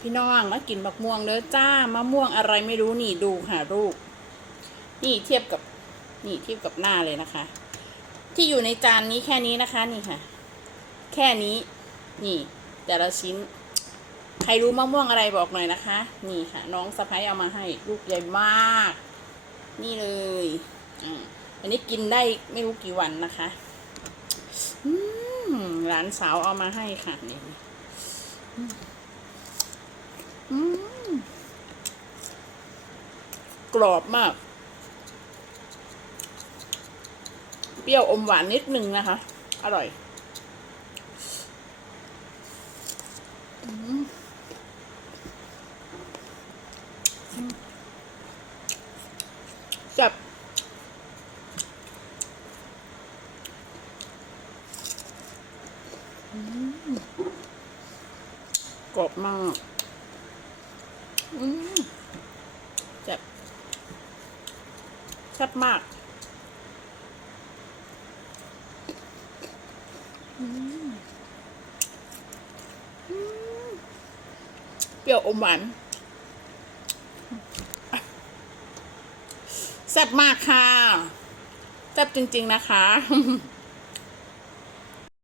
พี่น้องมากินบักม่วงเด้อจ้ามะม่วงอะไรไม่รู้นี่ดูค่ะรูปนี่เทียบกับนี่เทียบกับหน้าเลยนะคะ ที่อยู่ในจานนี้แค่นี้นะคะนี่ค่ะ แค่นี้ นี่ แต่ละชิ้น ใครรู้มะม่วงอะไรบอกหน่อยนะคะ นี่ค่ะ น้องสะพ้ายเอามาให้ลูกใหญ่มาก นี่เลยอันนี้กินได้ไม่รู้กี่วันนะคะอืมหลานสาวเอามาให้ค่ะนี่อืม กรอบมาก เปรี้ยวอมหวานนิดนึงนะคะ อร่อยจับกรอบมาก อืมแซ่บ แซ่บมากเปรี้ยวอมหวานแซ่บมากค่ะแซ่บจริง ๆ นะคะ